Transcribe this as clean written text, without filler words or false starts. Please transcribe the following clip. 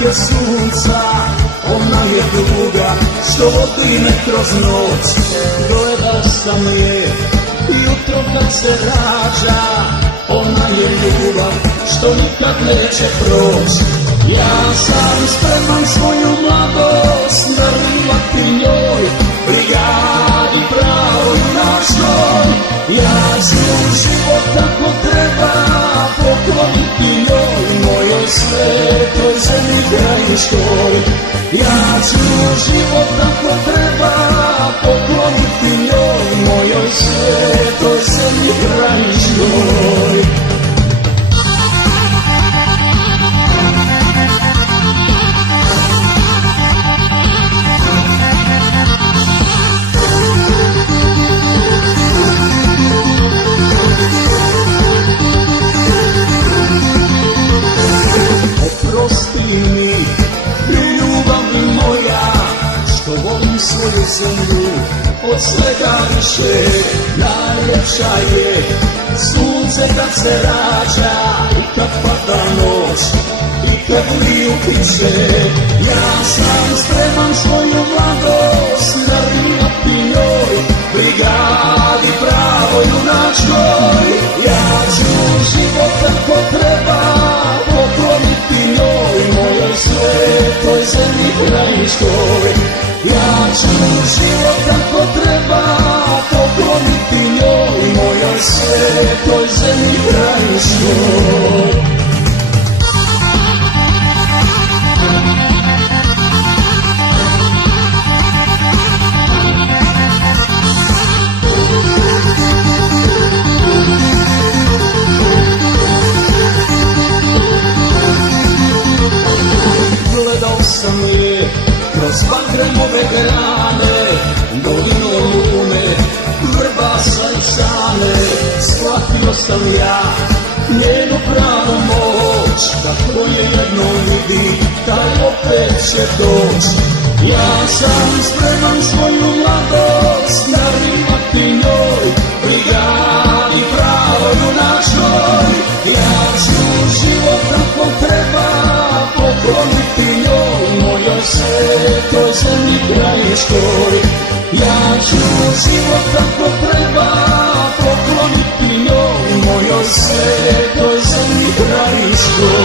razlike sunca, ona je druga što vodi me kroz noć. Gledao sam je jutro kad se rađa, ona je ljubav što nikad neće proći. Ja sam spreman svoju mladost darivati njoj, brigadi pravoj našoj. Ja ću život tako treba pokloniti njoj, mojoj svetoj zemlji krajiškoj. Ja ću život tako treba pokloniti njoj, mojoj svetoj zemlji krajiškoj. Oprosti mi, ljubav moja, što volim svoju zemlju od svega više. Najljepša je sunce kad se rađa i kad pada noć i kad liju kiše. Ja sam spreman svoju mladost darivati njoj, brigadi pravoj junačkoj. Ja ću život kako treba pokloniti njoj, mojoj svetoj zemlji krajiškoj. Ja ću život kako treba pokloniti njoj, mojoj svetoj zemlji krajiškoj. Gledao sam je kroz bagremove grane, dolinom lume, vrbasa i sane. Shvatio sam ja njenu pravu moć, kako je jednom vidi, taj opet će doći. Ja sam spreman svoju mladost darivati njoj, brigadi pravoj junačkoj. Ja ću život kako treba pokloniti njoj, mojoj svetoj zemlji krajiškoj. Ja ću život kako treba pokloniti njoj, mojoj svetoj zemlji krajiškoj.